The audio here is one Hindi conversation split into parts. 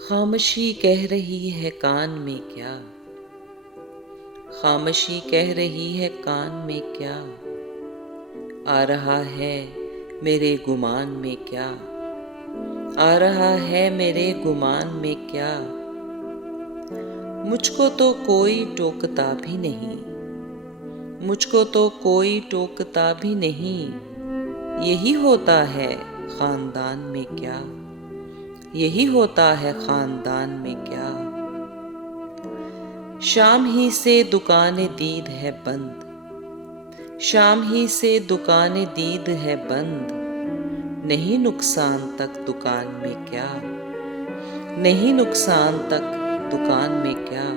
खामोशी कह रही है कान में क्या, खामोशी कह रही है कान में क्या, आ रहा है मेरे गुमान में क्या, आ रहा है मेरे गुमान में क्या। मुझको तो कोई टोकता भी नहीं, मुझको तो कोई टोकता भी नहीं। यही होता है खानदान में क्या, यही होता है खानदान में क्या। शाम ही से दुकानें दीद है बंद, शाम ही से दुकानें दीद है बंद। नहीं नुकसान तक दुकान में क्या, नहीं नुकसान तक दुकान में क्या।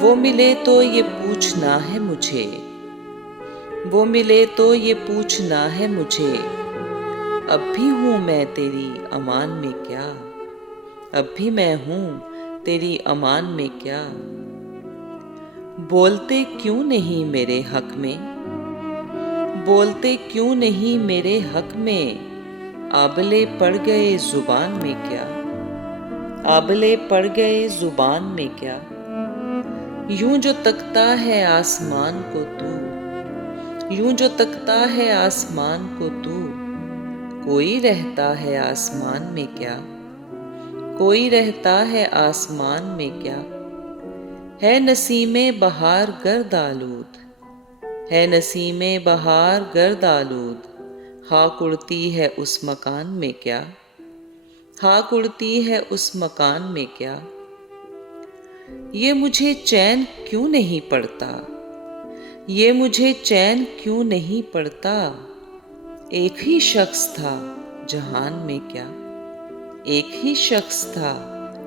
वो मिले तो ये पूछना है मुझे, वो मिले तो ये पूछना है मुझे। अब भी हूँ मैं तेरी अमान में क्या, अब भी मैं हूँ तेरी अमान में क्या। बोलते क्यों नहीं मेरे हक में, बोलते क्यों नहीं मेरे हक में। आबले पड़ गए जुबान में क्या, आबले पड़ गए जुबान में क्या। यूं जो तकता है आसमान को तू, यूं जो तकता है आसमान को तू। कोई रहता है आसमान में क्या, कोई रहता है आसमान में क्या। है नसीमे बहार गर्द आलूद, है नसीमे बहार गर्द आलूद। खाक उड़ती है उस मकान में क्या, खाक उड़ती है उस मकान में क्या। ये मुझे चैन क्यों नहीं पड़ता, ये मुझे चैन क्यों नहीं पड़ता। एक ही शख्स था जहान में क्या, एक ही शख्स था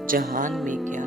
जहान में क्या।